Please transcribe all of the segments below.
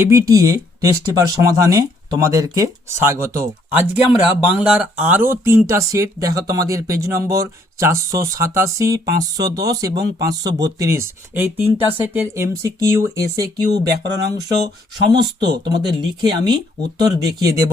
ABTA test paper সমাধানে তোমাদেরকে স্বাগত। আজকে আমরা বাংলার আরও 3টা সেট দেখো, তোমাদের পেজ নম্বর 487, 510 এবং 532। এই 3টা সেটের এমসিকিউ, এসএকিউ, ব্যাকরণাংশ সমস্ত তোমাদের লিখে আমি উত্তর দেখিয়ে দেব।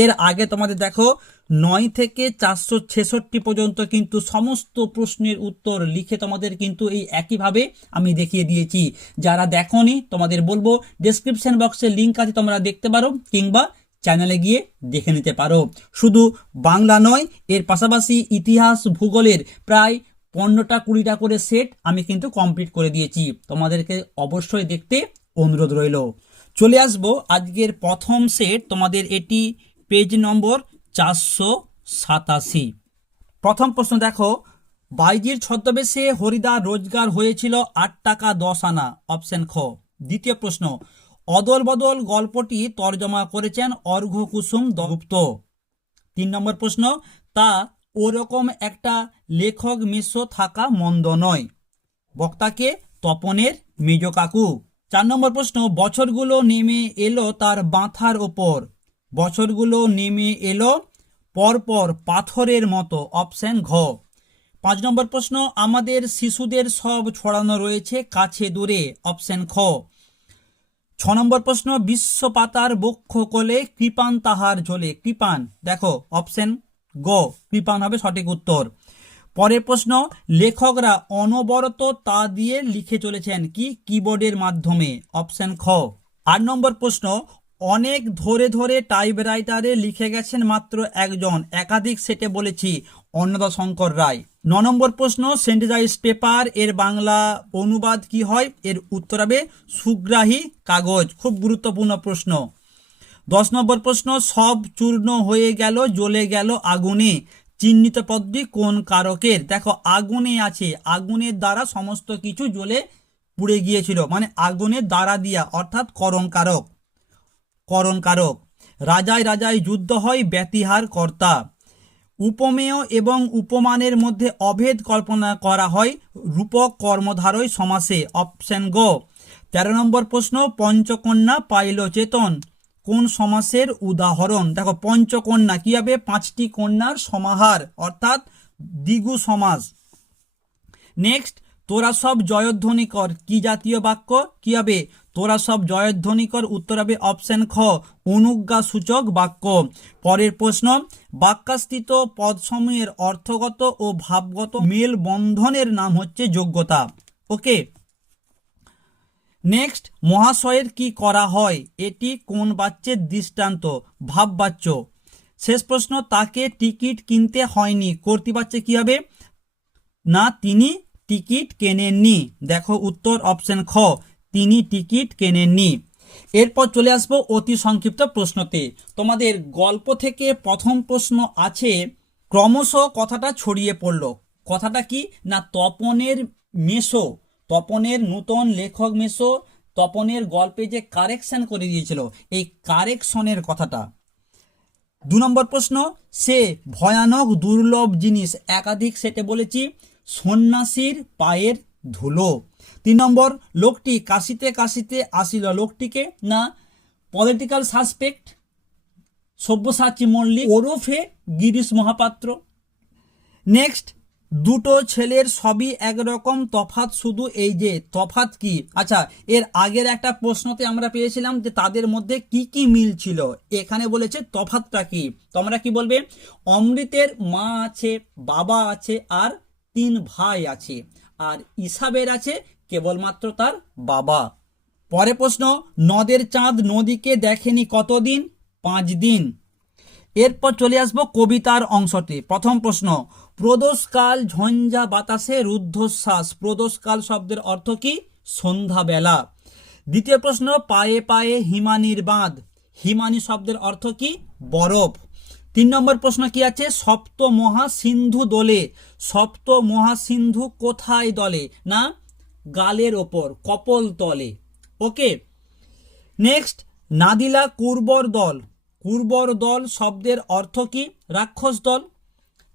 এর আগে তোমাদের দেখো 9 থেকে 466 পর্যন্ত কিন্তু সমস্ত প্রশ্নের উত্তর লিখে তোমাদের কিন্তু এই একইভাবে আমি দেখিয়ে দিয়েছি। যারা দেখোনি তোমাদের বলবো ডেসক্রিপশন বক্সে লিঙ্ক আছে, তোমরা দেখতে পারো কিংবা চ্যানেলে গিয়ে দেখে নিতে পারো। শুধু বাংলা নয়, এর পাশাপাশি ইতিহাস, ভূগোলের প্রায় 15টা 20টা করে সেট আমি কিন্তু কমপ্লিট করে দিয়েছি। তোমাদেরকে অবশ্যই দেখতে অনুরোধ রইল। চলে আসবো আজকের প্রথম সেট, তোমাদের এটি পেজ নম্বর 487। প্রথম প্রশ্ন দেখো, বাইজির ছদ্মবেশে হরিদার রোজগার হয়েছিল 8 টাকা 10 আনা, অপশন খ। দ্বিতীয় প্রশ্ন, অদল বদল গল্পটি তর্জমা করেছেন অর্ঘ্য কুসুম গুপ্ত। 3 নম্বর প্রশ্ন, তা ওরকম একটা লেখক মেশো থাকা মন্দ নয়, বক্তাকে তপনের মেজ কাকু। 4 নম্বর প্রশ্ন, বছরগুলো নেমে এলো তার মাথার ওপর, বছরগুলো নেমে এলো পরপর পাথরের মতো, অপশন ঘ। 5 নম্বর প্রশ্ন, আমাদের শিশুদের সব ছড়ানো রয়েছে কাছে দূরে, অপশন খ। 6 নম্বর প্রশ্ন, বিশ্ব পাতার বক্ষ কোলে কৃপান তাহার ঝোলে, কৃপান দেখো অপশন গ, কৃপান হবে সঠিক উত্তর। পরের প্রশ্ন, লেখকরা অনবরত তা দিয়ে লিখে চলেছেন কি, কিবোর্ডের মাধ্যমে, অপশন খ। 8 নম্বর প্রশ্ন, অনেক ধরে ধরে টাইপরাইটারে লিখে গেছেন মাত্র একজন, একাধিক সেটে বলেছি, অন্নদাশঙ্কর রায়। 9 নম্বর প্রশ্ন, সেন্টেজাইজ পেপার এর বাংলা অনুবাদ কি হয়, এর উত্তর হবে সুগ্রাহী কাগজ, খুব গুরুত্বপূর্ণ প্রশ্ন। 10 নম্বর প্রশ্ন, সব চূর্ণ হয়ে গেল জ্বলে গেল আগুনে, চিহ্নিত পদটি কোন কারকের, দেখো আগুনে আছে, আগুনের দ্বারা সমস্ত কিছু জ্বলে পুড়ে গিয়েছিল, মানে আগুনের দ্বারা দিয়া, অর্থাৎ করণ কারক, করণ কারক। রাজায় রাজায় যুদ্ধ হয় ব্যতিহার কর্তা, উপমেয় এবং উপমানের মধ্যে অভেদ কল্পনা করা হয় রূপক কর্মধারয় সমাসে, অপশন গ। 13 নম্বর প্রশ্ন, পঞ্চকন্যা পাইল চেতন কোন সমাসের উদাহরণ, দেখো পঞ্চকন্যা কি হবে, 5টি কন্যার সমাহার, অর্থাৎ দ্বিগু সমাস। নেক্সট, তোরা সব জয়ধ্বনি কর কি জাতীয় বাক্য, কি হবে, তোরা সব জয়ধ্বনি কর, উত্তর হবে অপশন খ, অনুজ্ঞা সূচক বাক্য। পরের প্রশ্ন, বাক্যাস্থিত পদসমূহের অর্থগত ও ভাবগত মেল বন্ধনের নাম হচ্ছে যোগ্যতা। ওকে। নেক্সট, মহাশয়ের কি করা হয়, এটি কোন বাচ্যের দৃষ্টান্ত, ভাববাচ্য। শেষ প্রশ্ন, তাকে টিকিট কিনতে হয়নি, কর্তৃবাচ্যে কি হবে, না তিনি টিকিট কেনেননি, দেখো উত্তর অপশন খ, তিনি টিকিট কেনেননি। এরপর চলে আসবো অতি সংক্ষিপ্ত প্রশ্নতে। তোমাদের গল্প থেকে প্রথম প্রশ্ন আছে, ক্রমশ কথাটা ছড়িয়ে পড়ল, কথাটা কি না, তপনের মেশো, তপনের নূতন লেখক মেশো তপনের গল্পে যে কারেকশন করে দিয়েছিল, এই কারেকশনের কথাটা। 2 নম্বর প্রশ্ন, সে ভয়ানক দুর্লভ জিনিস, একাধিক সেটে বলেছি, সন্ন্যাসীর পায়ের ধুলো। 3 নম্বর, লোকটি কাশিতে কাশিতে আসিল, লোকটিকে না পলিটিক্যাল সাসপেক্ট সব্যসাচী মল্লিক ওরফে গিরিশ মহাপাত্র। নেক্সট, দুটো ছেলের সবই একরকম, তফাৎ শুধু এই যে, তফাৎ কি, আচ্ছা এর আগের একটা প্রশ্নতে আমরা পেয়েছিলাম যে তাদের মধ্যে কি কি মিল ছিল, এখানে বলেছে তফাৎটা কি, তোমরা কি বলবে, অমৃতের মা আছে, বাবা আছে, আর 3 ভাই আছে, আর ইসাবের আছে কেবলমাত্র তার বাবা। পরে প্রশ্ন, নদের চাঁদ নদীকে দেখেনি কতদিন, 5 দিন। এরপর চলে আসবো কবিতার অংশটি। প্রথম প্রশ্ন, প্রদোষকাল ঝঞ্ঝা বাতাসে রুদ্ধশ্বাস, প্রদোষকাল শব্দের অর্থ কি, সন্ধ্যাবেলা। দ্বিতীয় প্রশ্ন, পায়ে পায়ে হিমানির বাঁধ, হিমানি শব্দের অর্থ কি, বরফ। 3 নম্বর প্রশ্ন কি আছে, সপ্ত মহাসিন্ধু দোলে, সপ্ত মহাসিন্ধু কোথায় দলে, না গালের ওপর কপল তলে। ওকে। নেক্সট, নাদিলা কুর্বর দল, কুর্বর দল শব্দের অর্থ কি, রাক্ষস দল।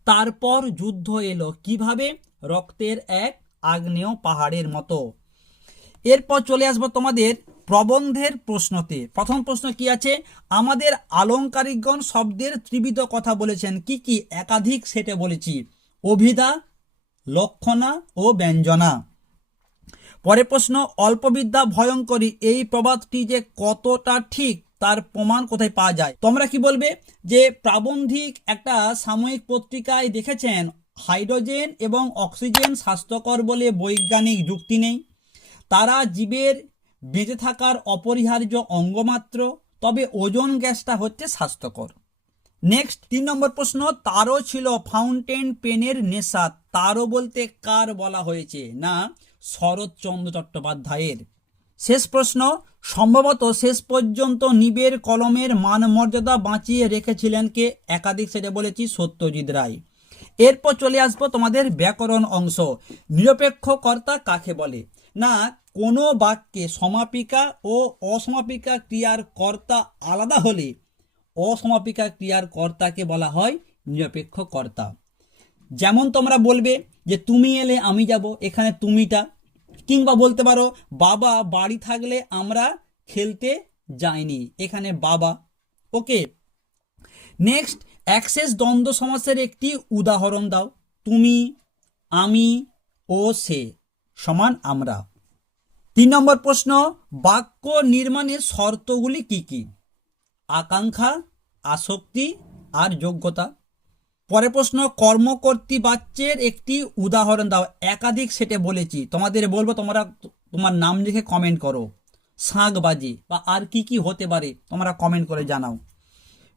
তারপর যুদ্ধ এলো কিভাবে, রক্তের এক আগ্নেয় পাহাড়ের মতো। এরপর চলে আসবো তোমাদের প্রবন্ধের প্রশ্নতে প্রথম প্রশ্ন কি আছে, আমাদের আলংকারিকগণ শব্দের ত্রিবিধ কথা বলেছেন, কি কি? একাধিক সেটে বলেছি, অভিধা, লক্ষণা ও ব্যঞ্জনা। পরের প্রশ্ন, অল্পবিদ্যা ভয়ঙ্করী এই প্রবাদটি যে কতটা ঠিক তার প্রমাণ কোথায় পাওয়া যায়? তোমরা কি বলবে যে প্রাবন্ধিক একটা সাময়িক পত্রিকায় দেখেছেন হাইড্রোজেন এবং অক্সিজেন স্বাস্থ্যকর বলে বৈজ্ঞানিক যুক্তি নেই, তারা জীবের বেঁচে থাকার অপরিহার্য অঙ্গমাত্র, তবে ওজোন গ্যাসটা হচ্ছে স্বাস্থ্যকর। নেক্সট 3 নম্বর প্রশ্ন, তারও ছিল ফাউন্টেন পেনের নেশা, তারও বলতে কার বলা হয়েছে? না, শরৎচন্দ্র চট্টোপাধ্যায়ের। শেষ প্রশ্ন, সম্ভবত শেষ পর্যন্ত নিবের কলমের মান মর্যাদা বাঁচিয়ে রেখেছিলেন কে? একাধিক সেটা বলেছি, সত্যজিৎ রায়। এরপর চলে আসবো তোমাদের ব্যাকরণ অংশ। নিরপেক্ষ কর্তা কাকে বলে? না, কোনো বাক্যে সমাপিকা ও অসমাপিকা ক্রিয়ার কর্তা আলাদা হলে অসমাপিকা ক্রিয়ার কর্তাকে বলা হয় নিরপেক্ষ কর্তা। যেমন তোমরা বলবে যে তুমি এলে আমি যাব, এখানে তুমিটা, কিংবা বলতে পারো বাবা বাড়ি থাকলে আমরা খেলতে যাইনি, এখানে বাবা। ওকে, নেক্সট, অ্যাক্সেস দ্বন্দ্ব সমাসের একটি উদাহরণ দাও। তুমি, আমি ও সে সমান আমরা। 3 নম্বর প্রশ্ন, বাক্য নির্মাণের শর্তগুলি কি কি? আকাঙ্ক্ষা, আসক্তি আর যোগ্যতা। পরের প্রশ্ন, কর্মকর্তী বাচ্যের একটি উদাহরণ দাও। একাধিক সেটে বলেছি, তোমাদের বলবো তোমরা তোমার নাম লিখে কমেন্ট করো। শাঁখবাজি বা আর কি কি হতে পারে তোমরা কমেন্ট করে জানাও।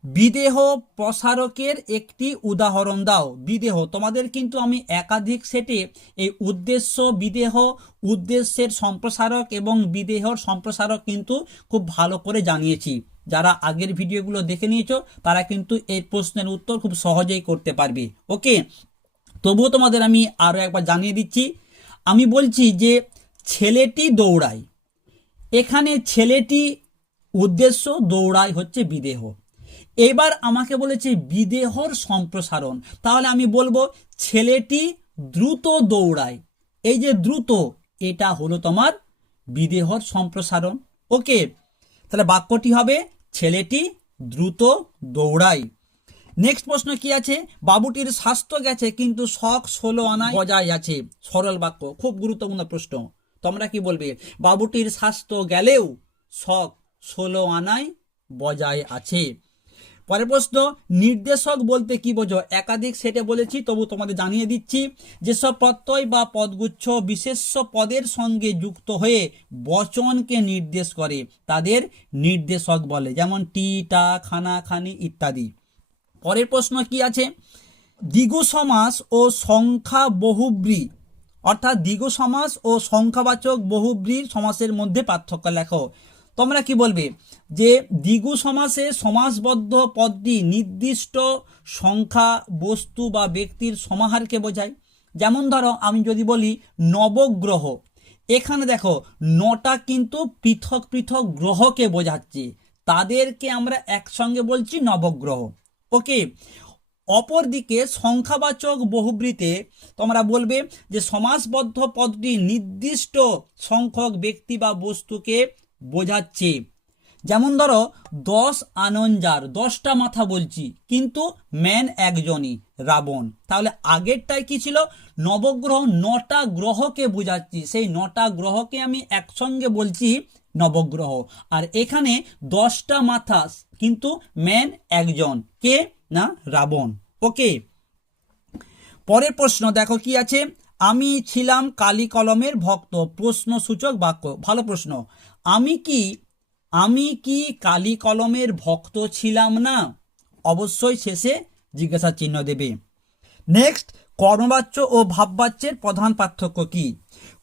বিদেহ প্রসারকের একটি উদাহরণ দাও। বিদেহ, তোমাদের কিন্তু আমি একাধিক সেটে এই উদ্দেশ্য, বিদেহ, উদ্দেশ্যের সম্প্রসারক এবং বিদেহর সম্প্রসারক কিন্তু খুব ভালো করে জানিয়েছি। যারা আগের ভিডিওগুলো দেখে নিয়েছো তারা কিন্তু এই প্রশ্নের উত্তর খুব সহজেই করতে পারবে। ওকে, তবুও তোমাদের আমি আরও একবার জানিয়ে দিচ্ছি। আমি বলছি যে ছেলেটি দৌড়ায়, এখানে ছেলেটি উদ্দেশ্য, দৌড়ায় হচ্ছে বিদেহ। এবার আমাকে বলেছে বিদেহর সম্প্রসারণ, তাহলে আমি বলবো ছেলেটি দ্রুত দৌড়ায়। এই যে দ্রুত, এটা হলো তোমার বিদেহর সম্প্রসারণ। ওকে, তাহলে বাক্যটি হবে ছেলেটি দ্রুত দৌড়ায়। নেক্সট প্রশ্ন কি আছে, বাবুটির স্বাস্থ্য গেছে কিন্তু শখ 16 আনায় বজায় আছে। সরল বাক্য, খুব গুরুত্বপূর্ণ প্রশ্ন। তোমরা কি বলবে? বাবুটির স্বাস্থ্য গেলেও শখ 16 আনায় বজায় আছে। পরের প্রশ্ন, নির্দেশক বলতে কি বোঝো? একাধিক সেটে বলেছি, তবু তোমাদের জানিয়ে দিচ্ছি। যেসব প্রত্যয় বা পদগুচ্ছ বিশেষ্য পদের সঙ্গে যুক্ত হয়ে বচনকে নির্দেশ করে তাদের নির্দেশক বলে, যেমন টি, টা, খানা, খানি ইত্যাদি। পরের প্রশ্ন কি আছে, দ্বিগু সমাস ও সংখ্যা বহুব্রী, অর্থাৎ দ্বিগু সমাস ও সংখ্যাবাচক বহুব্রীর সমাসের মধ্যে পার্থক্য লেখো। তোমরা কি বলবে যে দ্বিগু সমাসে সমাসবদ্ধ পদটি নির্দিষ্ট সংখ্যা, বস্তু বা ব্যক্তির সমাহারকে বোঝায়। যেমন ধরো আমি যদি বলি নবগ্রহ, এখানে দেখো 9টা কিন্তু পৃথক পৃথক গ্রহকে বোঝাচ্ছে, তাদেরকে আমরা একসঙ্গে বলছি নবগ্রহ। ওকে, অপরদিকে সংখ্যাবাচক বহুব্রীতে তোমরা বলবে যে সমাসবদ্ধ পদটি নির্দিষ্ট সংখ্যক ব্যক্তি বা বস্তুকে বোঝাচ্ছে। যেমন ধরো 10 আনঞ্জার, 10টা মাথা বলছি, কিন্তু ম্যান একজনই, রাবণ। তাহলে আগেরটাই কি ছিল? নবগ্রহ, 9টা গ্রহকে বোঝাচ্ছি, সেই 9টা গ্রহকে আমি একসঙ্গে বলছি নবগ্রহ। আর এখানে 10টা মাথা কিন্তু ম্যান একজন, কে? না, রাবণ। ওকে, পরের প্রশ্ন দেখো কি আছে, আমি ছিলাম কালি কলমের ভক্ত, প্রশ্নসূচক বাক্য। ভালো প্রশ্ন। আমি কি কালি কলমের ভক্ত ছিলাম না? অবশ্যই শেষে জিজ্ঞাসা চিহ্ন দেবে। নেক্সট, কর্মবাচ্য ও ভাববাচ্যের প্রধান পার্থক্য কি?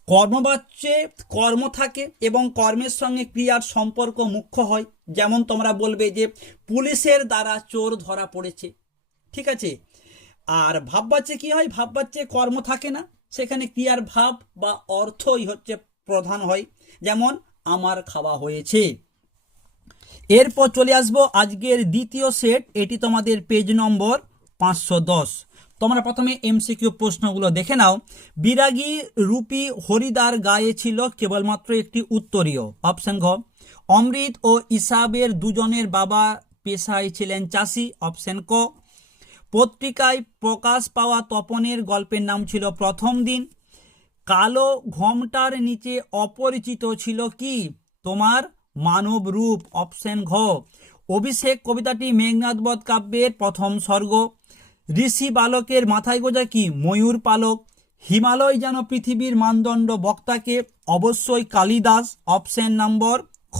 কর্মবাচ্যে কর্ম থাকে এবং কর্মের সঙ্গে ক্রিয়ার সম্পর্ক মুখ্য হয়। যেমন তোমরা বলবে যে পুলিশের দ্বারা চোর ধরা পড়েছে, ঠিক আছে। আর ভাববাচ্যে কি হয়? ভাববাচ্যে কর্ম থাকে না, সেখানে ক্রিয়ার ভাব বা অর্থই হচ্ছে প্রধান হয়। যেমন আমার খাওয়া হয়েছে। এরপর চলে আসবো আজকের দ্বিতীয় সেট, এটি তোমাদের পেজ নম্বর 510। তোমরা প্রথমে এমসিকিউ প্রশ্নগুলো দেখে নাও। বিরাগী রূপী হরিদ্বার গায়ে ছিল কেবলমাত্র একটি উত্তরীয়। অপশন ঘ। অমৃত ও ইসাবের দুজনের বাবা পেশায় ছিলেন চাষি। অপশন ক। পত্রিকায় প্রকাশ পাওয়া তপনের গল্পের নাম ছিল প্রথম দিন। কালো ঘোমটার নিচে অপরিচিত ছিল কি? তোমার মানব রূপ। অপশন ঘ। অভিষেক কবিতাটি মেঘনাদ বধ কাব্যের প্রথম স্বর্গ। ঋষি বালকের মাথায় গোজা কি? ময়ূর পালক। হিমালয় যেন পৃথিবীর মানদণ্ড বক্তাকে? অবশ্যই কালিদাস। অপশন নম্বর খ।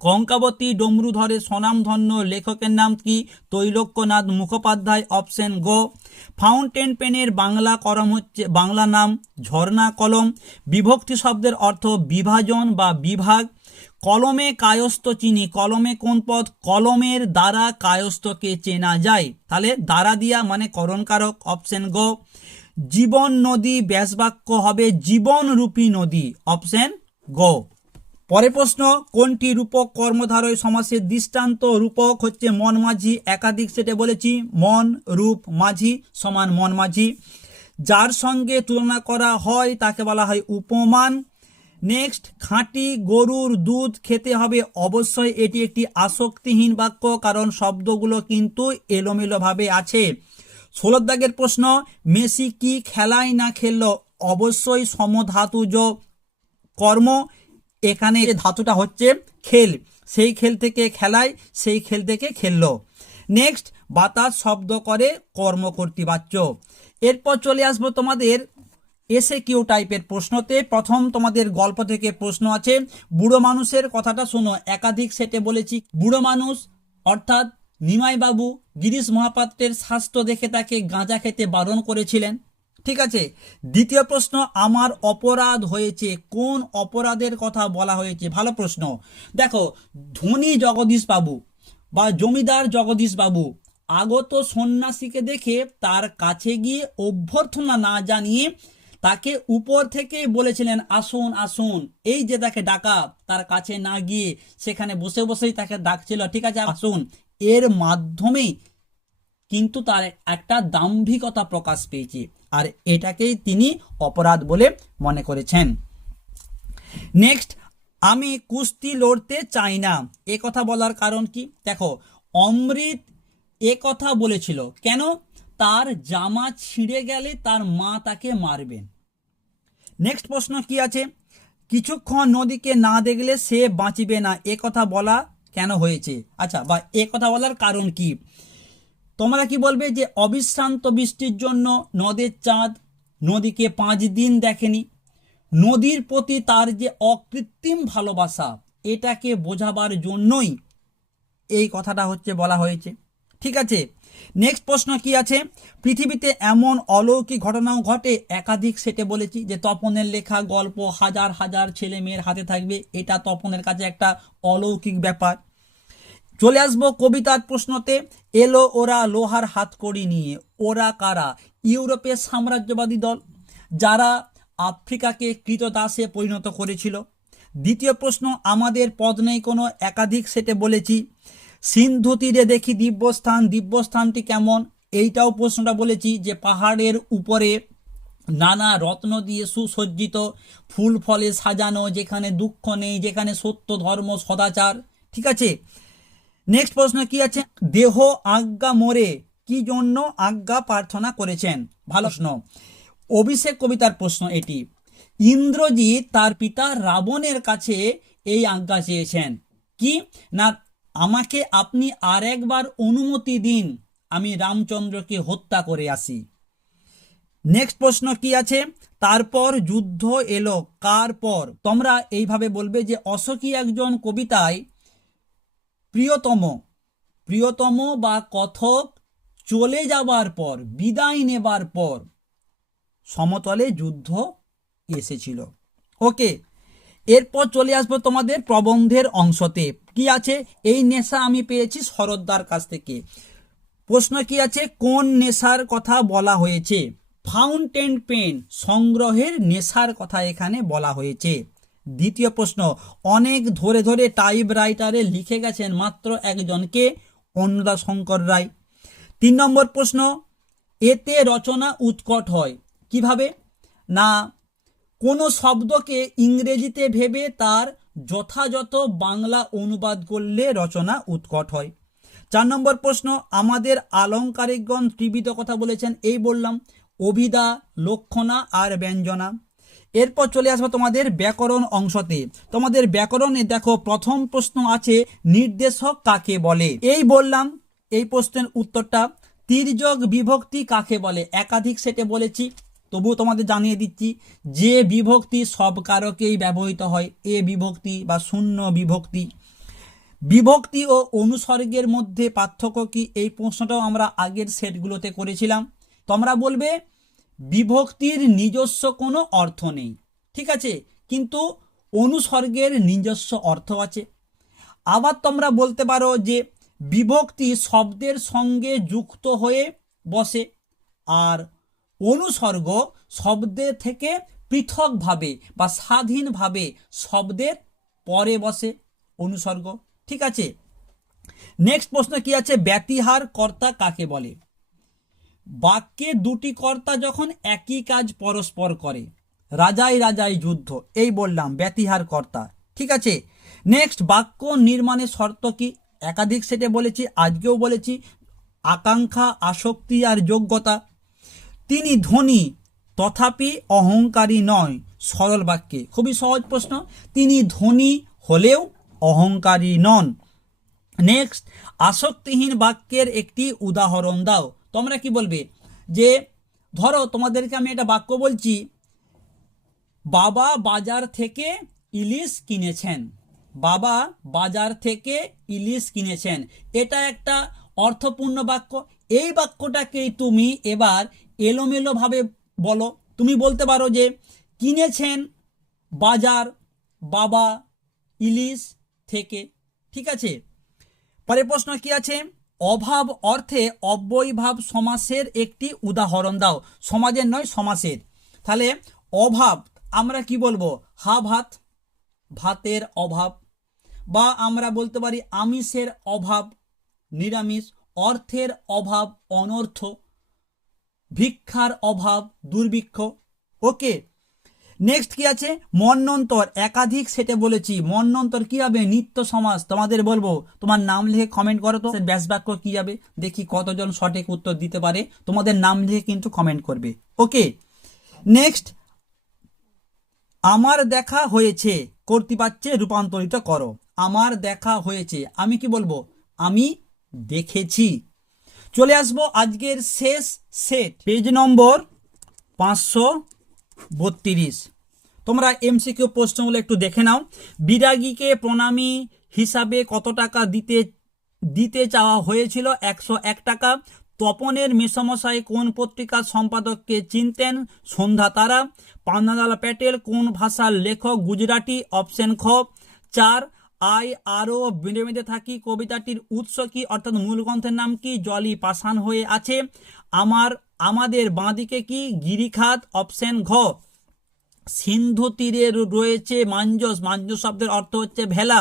কঙ্কাবতী ডমরুধরের স্বনামধন্য লেখকের নাম কি? তৈলক্যনাথ মুখোপাধ্যায়। অপশন গ। ফাউন্টেন পেনের বাংলা কলম হচ্ছে বাংলা নাম ঝর্ণা কলম। বিভক্তি শব্দের অর্থ বিভাজন বা বিভাগ। কলমে কায়স্থ চিনি। কলমে কোন পদ? কলমের দ্বারা কায়স্থকে চেনা যায়। তাহলে দ্বারা দিয়া মানে করণকারক। অপশন গ। জীবন নদী ব্যাসবাক্য হবে জীবনরূপী নদী। অপশন গ। পরের প্রশ্ন, কোনটি রূপক কর্মধারয় সমাসের দৃষ্টান্ত? রূপক হচ্ছে মন মাঝি। একাধিক সেটে বলেছি মন রূপ মাঝি সমান মন মাঝি। যার সঙ্গে তুলনা করা হয় তাকে বলা হয় উপমান। নেক্সট, খাঁটি গরুর দুধ খেতে হবে। অবশ্যই এটি একটি আসক্তিহীন বাক্য, কারণ শব্দগুলো কিন্তু এলোমেলোভাবে আছে। 16 দাগের প্রশ্ন, মেসি কি খেলায় না খেললো? অবশ্যই সমধাতুজ কর্ম। এখানে ধাতুটা হচ্ছে খেল, সেই খেল থেকে খেলায়, সেই খেল থেকে খেললো। নেক্সট, বাতাস শব্দ করে কর্মকর্তৃবাচ্য। এরপর চলে আসবো তোমাদের এসে কিউ টাইপের প্রশ্নতে। প্রথম তোমাদের গল্প থেকে প্রশ্ন আছে। বুড়ো মানুষের কথাটা শোনো। একাধিক সেটে বলেছি বুড়ো মানুষ অর্থাৎ নিমাই বাবু গিরিশ মহাপাত্রের স্বাস্থ্য দেখে তাকে গাঁজা খেতে বারণ করেছিলেন। ঠিক আছে। দ্বিতীয় প্রশ্ন, আমার অপরাধ হয়েছে। কোন অপরাধের কথা বলা হয়েছে? ভালো প্রশ্ন। দেখো, ধনী জগদীশ বাবু বা জমিদার জগদীশ বাবু আগত সন্ন্যাসীকে দেখে তার কাছে গিয়ে অভ্যর্থনা না জানিয়ে তাকে উপর থেকে বলেছিলেন আসুন আসুন। এই যে তাকে ডাকা, তার কাছে না গিয়ে সেখানে বসে বসেই তাকে ডাকছিল, ঠিক আছে আসুন। এর মাধ্যমে কিন্তু তার একটা দাম্ভিকতা প্রকাশ পেয়েছে, আর এটাকেই তিনি অপরাধ বলে মনে করেছেন। নেক্সট, আমি কুস্তি লড়তে চাই না। এ কথা বলার কারণ কি? দেখো, অমৃত এ কথা বলেছিল কেন? তার জামা ছিঁড়ে গেলে তার মা তাকে মারবেন। নেক্সট প্রশ্ন কি আছে? কিছুক্ষণ নদীকে না দেখলে সে বাঁচিবে না। এ কথা বলা কেন হয়েছে? আচ্ছা, বা এ কথা বলার কারণ কি? তোমরা কি বলবে যে অবিশ্রান্ত বৃষ্টির জন্য নদের চাঁদ নদীকে 5 দিন দেখেনি। নদীর প্রতি তার যে অকৃত্রিম ভালোবাসা, এটাকে বোঝাবার জন্যই এই কথাটা হচ্ছে বলা হয়েছে। ঠিক আছে। নেক্সট প্রশ্ন কি আছে? পৃথিবীতে এমন অলৌকিক ঘটনাও ঘটে। একাধিক সেটে বলেছি যে তপনের লেখা গল্প হাজার হাজার ছেলে মেয়ের হাতে থাকবে, এটা তপনের কাছে একটা অলৌকিক ব্যাপার। চলে আসবো কবিতার প্রশ্নতে। এলো ওরা লোহার হাতকড়ি নিয়ে। ওরা কারা? ইউরোপের সাম্রাজ্যবাদী দল, যারা আফ্রিকাকে কৃতদাসে পরিণত করেছিল। দ্বিতীয় প্রশ্ন, আমাদের পদ নেই কোনো। একাধিক সেটে বলেছি সিন্ধু তীরে দেখি দিব্যস্থান। দিব্যস্থানটি কেমন? এইটাও প্রশ্নটা বলেছি যে পাহাড়ের উপরে নানা রত্ন দিয়ে সুসজ্জিত, ফুল ফলে সাজানো, যেখানে দুঃখ নেই, যেখানে সত্য ধর্ম সদাচার। ঠিক আছে। নেক্সট প্রশ্ন কি আছে? দেহ আজ্ঞা মোরে কি জন্য আজ্ঞা প্রার্থনা করেছেন? ভালো প্রশ্ন। অভিষেক কবিতার প্রশ্ন এটি। ইন্দ্রজিৎ তার পিতা রাবণের কাছে এই আজ্ঞা চেয়েছেন কি না, আমাকে আপনি আর একবার অনুমতি দিন, আমি রামচন্দ্রকে হত্যা করে আসি। নেক্সট প্রশ্ন কি আছে? তারপর যুদ্ধ এলো কার পর? তোমরা এইভাবে বলবে যে অশোকী একজন কবিতায় প্রিয়তম প্রিয়তম বা কথক চলে যাবার পর, বিদায় নেবার পর সমতলে যুদ্ধ এসেছিল। ওকে। এরপর চলে আসবো তোমাদের প্রবন্ধের অংশতে। কি আছে? এই নেশা আমি পেয়েছি শরৎদার কাছ থেকে। প্রশ্ন কি আছে? কোন নেশার কথা বলা হয়েছে? ফাউন্টেন পেন সংগ্রহের নেশার কথা এখানে বলা হয়েছে। দ্বিতীয় প্রশ্ন, অনেক ধরে ধরে টাইপ রাইটারে লিখে গেছেন মাত্র একজনকে, অন্নদা শঙ্কর রায়। 3 নম্বর প্রশ্ন, এতে রচনা উৎকট হয়। কিভাবে? না, কোনো শব্দকে ইংরেজিতে ভেবে তার যথাযথ বাংলা অনুবাদ করলে রচনা উৎকট হয়। 4 নম্বর প্রশ্ন, আমাদের আলংকারিকগণ ত্রিবিধ কথা বলেছেন। এই বললাম, অভিধা, লক্ষণা আর ব্যঞ্জনা। এরপর চলে আসবো তোমাদের ব্যাকরণ অংশতে। তোমাদের ব্যাকরণে দেখো প্রথম প্রশ্ন আছে, নির্দেশক কাকে বলে? এই বললাম, এই প্রশ্নের উত্তরটা। তির্যক বিভক্তি কাকে বলে? একাধিক সেটে বলেছি, তবুও তোমাদের জানিয়ে দিচ্ছি। যে বিভক্তি সব কারকেই ব্যবহৃত হয়, এ বিভক্তি বা শূন্য বিভক্তি। বিভক্তি ও অনুসর্গের মধ্যে পার্থক্য কি? এই প্রশ্নটাও আমরা আগের সেটগুলোতে করেছিলাম। তোমরা বলবে বিভক্তির নিজস্ব কোনো অর্থ নেই, ঠিক আছে, কিন্তু অনুসর্গের নিজস্ব অর্থ আছে। আবার তোমরা বলতে পারো যে বিভক্তি শব্দের সঙ্গে যুক্ত হয়ে বসে, আর অনুসর্গ শব্দের থেকে পৃথকভাবে বা স্বাধীনভাবে শব্দের পরে বসে অনুসর্গ, ঠিক আছে। নেক্সট প্রশ্ন কি আছে, ব্যতিহার কর্তা কাকে বলে? বাক্যে দুটি কর্তা যখন একই কাজ পরস্পর করে, রাজাই রাজাই যুদ্ধ, এই বললাম ব্যতিহার কর্তা, ঠিক আছে। নেক্সট, বাক্য নির্মাণের শর্ত কি? একাধিক সেটে বলেছি, আজকেও বলেছি, আকাঙ্ক্ষা, আসক্তি আর যোগ্যতা। তিনি ধনী তথাপি অহংকারী নয়, সরল বাক্যে। খুবই সহজ প্রশ্ন, তিনি ধনী হলেও অহংকারী নন। নেক্সট, আসক্তিহীন বাক্যের একটি উদাহরণ দাও। তোমরা কি বলবে? যে ধরো তোমাদেরকে আমি একটা বাক্য বলছি, বাবা বাজার থেকে ইলিশ কিনেছেন। বাবা বাজার থেকে ইলিশ কিনেছেন, এটা একটা অর্থপূর্ণ বাক্য। এই বাক্যটাকেই তুমি এবার এলোমেলোভাবে বলো। তুমি বলতে পারো যে কিনেছেন বাজার বাবা ইলিশ থেকে, ঠিক আছে। পরের প্রশ্ন কি আছে, অভাব অর্থে অব্যয়ীভাব সমাসের একটি উদাহরণ দাও। সমাজের নয়, সমাসের। তাহলে অভাব আমরা কি বলবো? হা ভাত, ভাতের অভাব। বা আমরা বলতে পারি আমিষের অভাব, নিরামিষ। অর্থের অভাব, অনর্থ। ভিক্ষার অভাব, দুর্ভিক্ষ। ওকে। নেক্সট কি আছে, মন্বন্তর একাধিক সেটে বলেছি। মন্বন্তর কি হবে? নিত্য সমাস। তোমাদের বলবো তোমার নাম লিখে কমেন্ট করো তো ব্যাস বাক্য কি যাবে, দেখি কতজন সঠিক উত্তর দিতে পারে। তোমাদের নাম লিখে কিন্তু কমেন্ট করবে। ওকে। নেক্সট, আমার দেখা হয়েছে কর্তৃবাচ্যে রূপান্তরিত করো। আমার দেখা হয়েছে, আমি কি বলবো? আমি দেখেছি। চলে আসবো আজকের শেষ সেট, পেজ নম্বর 532। তোমরা এমসিকিউ প্রশ্নগুলো একটু দেখে নাও। বিরাগীকে প্রণামী হিসাবে কত টাকা দিতে চাওয়া হয়েছিল? 101 টাকা। তপনের মেসমশাই কোন পত্রিকার সম্পাদককে চিনতেন? সন্ধ্যা তারা। পান্নালাল প্যাটেল কোন ভাষার লেখক? গুজরাটি। অপশন খ। 4, আই আরও বেঁধে বেঁধে থাকি কবিতাটির উৎস কি, অর্থাৎ মূল গ্রন্থের নাম কি? জলই পাষাণ হয়ে আছে। আমাদের বাঁদিকে কি? গিরিখাত। অপশন ঘ। সিন্ধু তীরে রয়েছে মাঞ্জস। মাঞ্জস শব্দের অর্থ হচ্ছে ভেলা।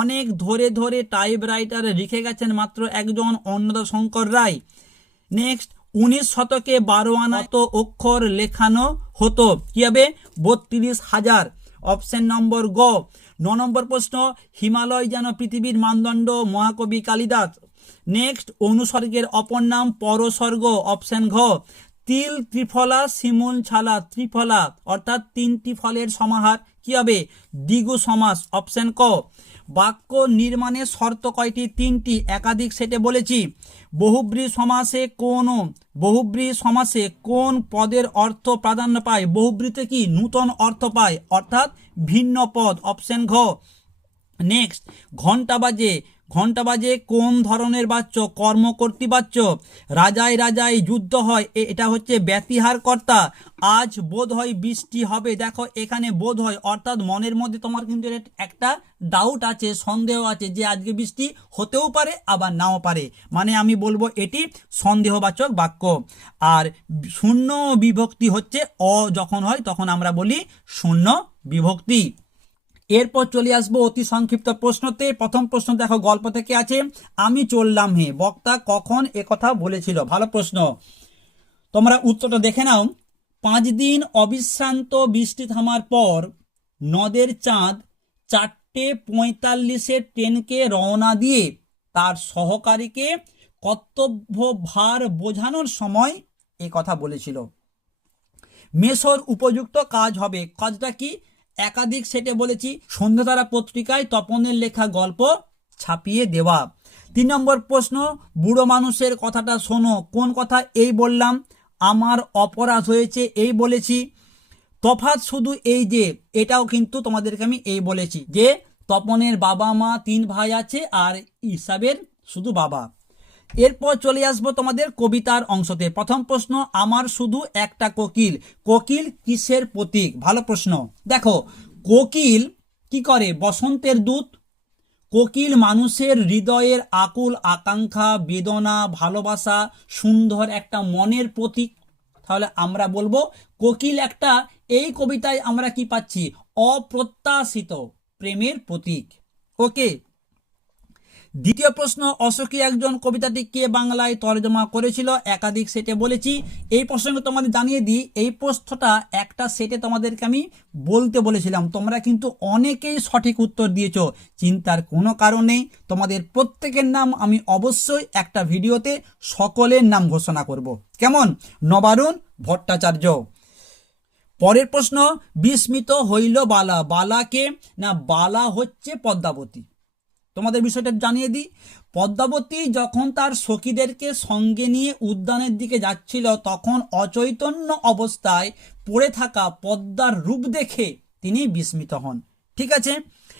অনেক ধরে ধরে টাইপরাইটারে লিখে গেছেন মাত্র একজন, অন্নদা শঙ্কর রায়। নেক্সট, 19 শতকে 12 আনা তো অক্ষর লেখানো হতো, কি হবে? 32,000। অপশন নম্বর গ। 9 নম্বর প্রশ্ন, হিমালয় যেন পৃথিবীর মানদণ্ড, মহাকবি কালিদাস। নেক্সট, অনুসর্গের অপর নাম পরসর্গ। অপশন ঘ। তিল, ত্রিফলা, শিমুল, ছালা। ত্রিফলা অর্থাৎ 3টি ফলের সমাহার, কি হবে? দ্বিগু সমাস। অপশন ক। বাক্য নির্মাণের শর্ত কয়টি? 3টি, একাধিক সেটে বলেছি। বহুব্রী সমাসে কোন পদের অর্থ প্রাধান্য পায়? বহুব্রীতে কি? নূতন অর্থ পায়, অর্থাৎ ভিন্ন পদ। অপশন ঘ। নেক্সট, ঘণ্টা বাজে কোন ধরনের বাচ্য? কর্মকর্তী বাচ্য। রাজায় রাজায় যুদ্ধ হয়, এটা হচ্ছে ব্যতিহার কর্তা। আজ বোধ হয় বৃষ্টি হবে, দেখো এখানে বোধ হয়, অর্থাৎ মনের মধ্যে তোমার কিন্তু একটা ডাউট আছে, সন্দেহ আছে যে আজকে বৃষ্টি হতেও পারে আবার নাও পারে, মানে আমি বলবো এটি সন্দেহবাচক বাক্য। আর শূন্য বিভক্তি হচ্ছে অ যখন হয় তখন আমরা বলি শূন্য বিভক্তি। এরপর চলে আসবো অতি সংক্ষিপ্ত প্রশ্নতে। প্রথম প্রশ্ন দেখো গল্প থেকে আছে, আমি চললাম হে, বক্তা কখন একথা বলেছিল? ভালো প্রশ্ন। তোমরা উত্তরটা দেখে নাও। 5 দিন অবিশ্রান্ত বৃষ্টি থামার পর নদের চাঁদ 4:45 ট্রেনকে রওনা দিয়ে তার সহকারীকে কর্তব্য ভার বোঝানোর সময় এ কথা বলেছিল। মেসোর উপযুক্ত কাজ হবে, কাজটা কি? একাধিক সেটে বলেছি সন্ধ্যাতারা পত্রিকায় তপনের লেখা গল্প ছাপিয়ে দেওয়া। 3 নম্বর প্রশ্ন, বুড়ো মানুষের কথাটা শোনো, কোন কথা? এই বললাম। আমার অপরাধ হয়েছে, এই বলেছি। তফাৎ শুধু এই যে, এটাও কিন্তু তোমাদেরকে আমি এই বলেছি যে তপনের বাবা মা 3 ভাই আছে আর ইসাবের শুধু বাবা। এরপর চলে আসবো তোমাদের কবিতার অংশতে। প্রথম প্রশ্ন, আমার শুধু একটা কোকিল। কোকিল কিসের প্রতীক? ভালো প্রশ্ন। দেখো, কোকিল কি করে? বসন্তের দূত। কোকিল মানুষের হৃদয়ের আকুল আকাঙ্ক্ষা, বেদনা, ভালোবাসা, সুন্দর একটা মনের প্রতীক। তাহলে আমরা বলবো কোকিল একটা, এই কবিতায় আমরা কি পাচ্ছি? অপ্রত্যাশিত প্রেমের প্রতীক। ওকে। দ্বিতীয় প্রশ্ন, অশোকী একজন কবিতাটি কে বাংলায় তর্জমা করেছিল? একাধিক সেটে বলেছি। এই প্রসঙ্গে তোমাদের জানিয়ে দিই, এই প্রশ্নটা একটা সেটে তোমাদেরকে আমি বলতে বলেছিলাম, তোমরা কিন্তু অনেকেই সঠিক উত্তর দিয়েছো। চিন্তার কোনো কারণ নেই, তোমাদের প্রত্যেকের নাম আমি অবশ্যই একটা ভিডিওতে সকলের নাম ঘোষণা করব। কেমন? নবারুণ ভট্টাচার্য। পরের প্রশ্ন, বিস্মিত হইল বালা। বালাকে? না, বালা হচ্ছে পদ্মাবতী। তোমাদের বিষয়টা জানিয়ে দিই। পদ্মাবতী যখন তার সখীদেরকে সঙ্গে নিয়ে উদ্যানের দিকে যাচ্ছিল, তখন অচৈতন্য অবস্থায় পড়ে থাকা পদ্মার রূপ দেখে তিনি বিস্মিত হন। ঠিক আছে।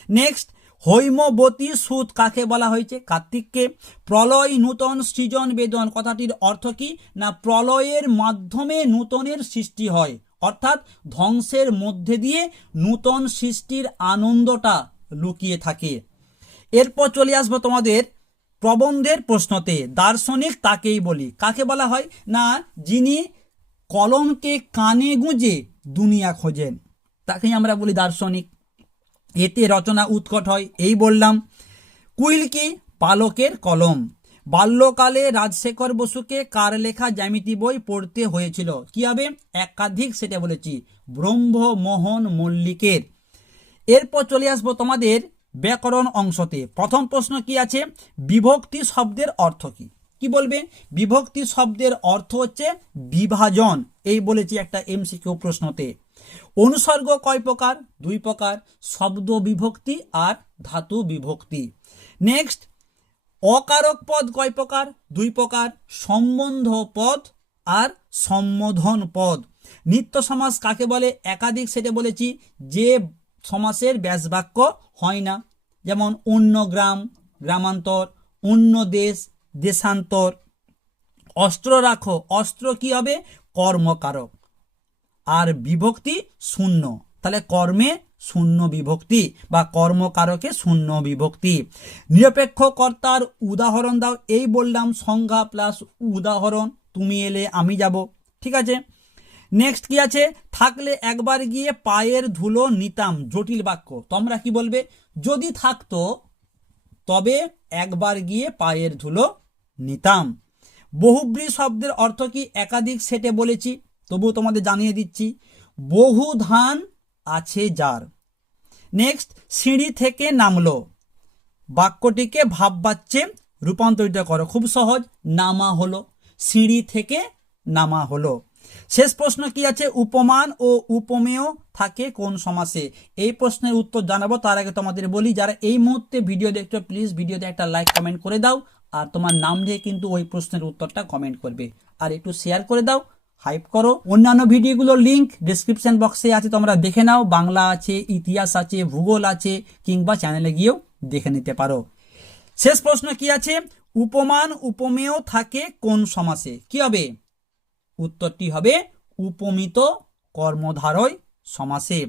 নেক্সট, হৈমবতী সুত কাকে বলা হয়েছে? কার্তিককে। প্রলয় নূতন সৃজন বেদন কথাটির অর্থ কি? না, প্রলয়ের মাধ্যমে নূতনের সৃষ্টি হয়, অর্থাৎ ধ্বংসের মধ্যে দিয়ে নূতন সৃষ্টির আনন্দটা লুকিয়ে থাকে। এরপর চলে আসবো তোমাদের প্রবন্ধের প্রশ্নতে। দার্শনিক তাকেই বলি। কাকে বলা হয়? না, যিনি কলমকে কানে গুঁজে দুনিয়া খোঁজেন, তাকেই আমরা বলি দার্শনিক। এতে রচনা উৎকট হয়, এই বললাম। কুইল কি? পালকের কলম। বাল্যকালে রাজশেখর বসুকে কার লেখা জ্যামিতি বই পড়তে হয়েছিল? কি হবে? একাধিক সেটা বলেছি, ব্রহ্মমোহন মল্লিকের। এরপর চলে আসবো তোমাদের ব্যাকরণ অংশতে। প্রথম প্রশ্ন কি আছে? বিভক্তি শব্দের অর্থ কি? কি বলবে? বিভক্তি শব্দের অর্থ হচ্ছে বিভাজন, এই বলেছি একটা এমসিকিউ প্রশ্নতে। অনুসর্গ কয় প্রকার? 2 প্রকার, শব্দ বিভক্তি আর ধাতু বিভক্তি। নেক্সট, অকারক পদ কয় প্রকার? 2 প্রকার, সম্বন্ধ পদ আর সম্বোধন পদ। নিত্য সমাস কাকে বলে? একাধিক সেটে বলেছি, যে সমাসের ব্যাসবাক্য হয় না, যেমন অন্য গ্রাম, গ্রামান্তর, অন্য দেশ, দেশান্তর। অস্ত্র রাখো, অস্ত্র কি হবে? কর্মকারক। আর বিভক্তি শূন্য, তাহলে কর্মে শূন্য বিভক্তি বা কর্মকারকে শূন্য বিভক্তি। নিরপেক্ষ কর্তার উদাহরণ দাও, এই বললাম সংজ্ঞা প্লাস উদাহরণ, তুমি এলে আমি যাব। ঠিক আছে। নেক্সট কি আছে? থাকলে একবার গিয়ে পায়ের ধুলো নিতাম। জটিল বাক্য, তোমরা কি বলবে? যদি থাকতো তবে একবার গিয়ে পায়ের ধুলো নিতাম। বহুব্রী শব্দের অর্থ কি? একাধিক সেটে বলেছি, তবুও তোমাদের জানিয়ে দিচ্ছি, বহু ধান আছে যার। নেক্সট, সিঁড়ি থেকে নামলো, বাক্যটিকে ভাববাচ্যে রূপান্তরিত করো। খুব সহজ, নামা হলো, সিঁড়ি থেকে নামা হলো। শেষ প্রশ্ন কি আছে? উপমান ও উপমেয় থাকে কোন সমাসে? এই প্রশ্নের উত্তর জানাবো, তার আগে তোমাদের বলি, যারা এই মুহূর্তে ভিডিও দেখছো প্লিজ ভিডিওতে একটা লাইক কমেন্ট করে দাও, আর তোমার নাম দিয়ে কিন্তু ওই প্রশ্নের উত্তরটা কমেন্ট করবে, আর একটু শেয়ার করে দাও, হাইপ করো। অন্যান্য ভিডিওগুলোর লিঙ্ক ডেসক্রিপশন বক্সে আছে, তোমরা দেখে নাও। বাংলা আছে, ইতিহাস আছে, ভূগোল আছে, কিংবা চ্যানেলে গিয়েও দেখে নিতে পারো। শেষ প্রশ্ন কি আছে? উপমান উপমেয় থাকে কোন সমাসে? কি হবে? উত্তরটি হবে উপমিত কর্মধারয় সমাসে।